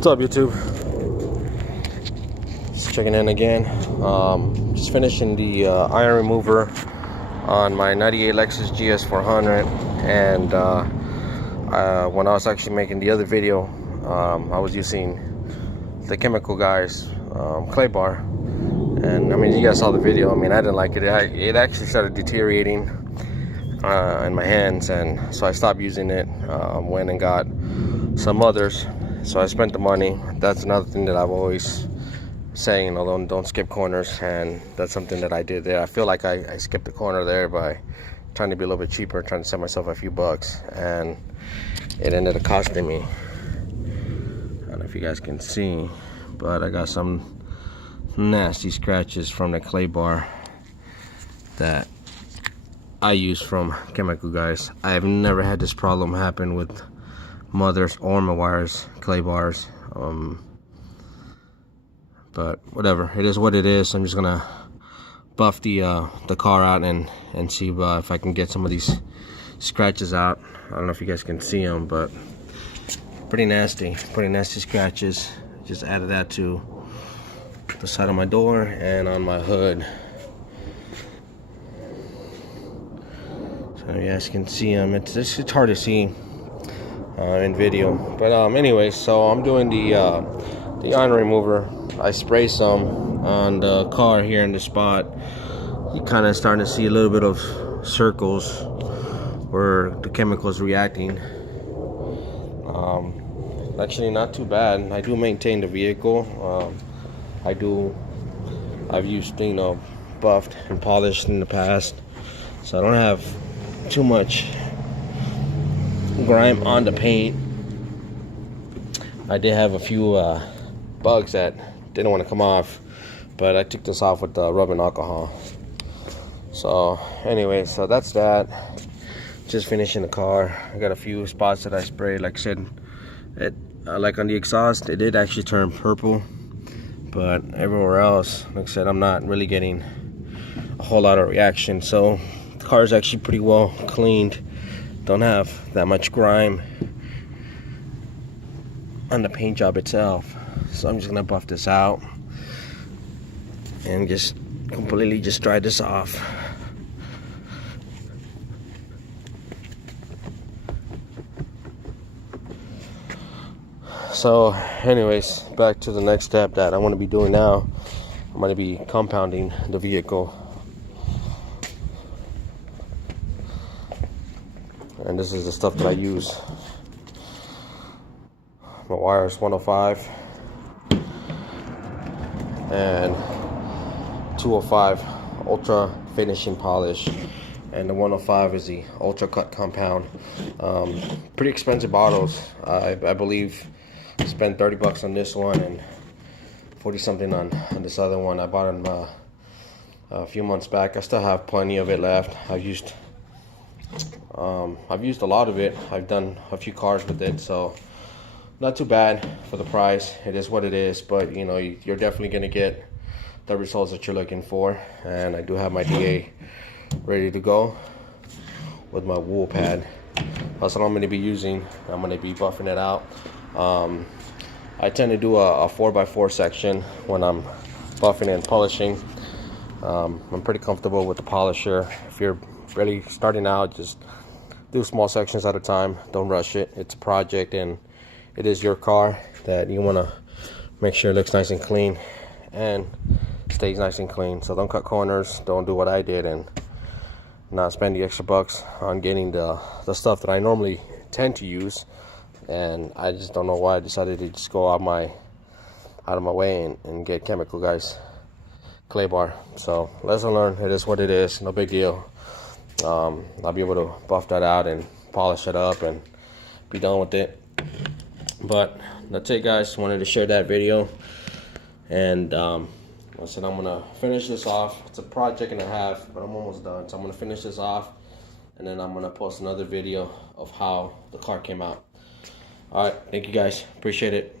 What's up, YouTube? Just checking in again. Just finishing the iron remover on my 98 Lexus GS 400, and when I was actually making the other video, I was using the Chemical Guys clay bar, and I mean, you guys saw the video. I mean, I didn't like it. It actually started deteriorating in my hands, and so I stopped using it. Went and got some others. So I spent the money. That's another thing that I've always saying, you know, don't skip corners, and that's something that I did there. I feel like I skipped the corner there by trying to be a little bit cheaper, trying to save myself a few bucks, and it ended up costing me. I don't know if you guys can see, but I got some nasty scratches from the clay bar that I use from Chemical Guys. I have never had this problem happen with Mothers or Meguiar's clay bars, but whatever, it is what it is. I'm just gonna buff the car out and see if I can get some of these scratches out. I don't know if you guys can see them, but pretty nasty scratches. Just added that to the side of my door and on my hood, so you guys can see them. It's hard to see in video, but anyway, so I'm doing the iron remover. I spray some on the car here in the spot. You kind of starting to see a little bit of circles where the chemical is reacting. Actually not too bad. I do maintain the vehicle. I've used, you know, buffed and polished in the past, so I don't have too much grime on the paint. I did have a few bugs that didn't want to come off, but I took this off with the rubbing alcohol. So anyway, so that's that. Just finishing the car. I got a few spots that I sprayed. Like I said, like on the exhaust, it did actually turn purple, but everywhere else, like I said, I'm not really getting a whole lot of reaction. So the car is actually pretty well cleaned. Don't have that much grime on the paint job itself, so I'm just gonna buff this out and just completely just dry this off. So anyways, back to the next step that I want to be doing now. I'm going to be compounding the vehicle, and this is the stuff that I use. Meguiar's 105 and 205 ultra finishing polish, and the 105 is the ultra cut compound. Pretty expensive bottles. I believe I spent 30 bucks on this one and 40 something on this other one. I bought them a few months back. I still have plenty of it left. I've used a lot of it. I've done a few cars with it, so not too bad for the price. It is what it is, but you know, you're definitely gonna get the results that you're looking for. And I do have my DA ready to go with my wool pad. That's what I'm gonna be using. I'm gonna be buffing it out. I tend to do a 4x4 section when I'm buffing and polishing. I'm pretty comfortable with the polisher. If you're really starting out, just do small sections at a time. Don't rush it. It's a project, and it is your car that you want to make sure it looks nice and clean and stays nice and clean. So don't cut corners. Don't do what I did and not spend the extra bucks on getting the stuff that I normally tend to use. And I just don't know why I decided to just go out of my way and get Chemical Guys clay bar. So lesson learned. It is what it is. No big deal. I'll be able to buff that out and polish it up and be done with it. But that's it, guys. Wanted to share that video, and I said I'm gonna finish this off. It's a project and a half, but I'm almost done. So I'm gonna finish this off, and then I'm gonna post another video of how the car came out. All right, thank you guys, appreciate it.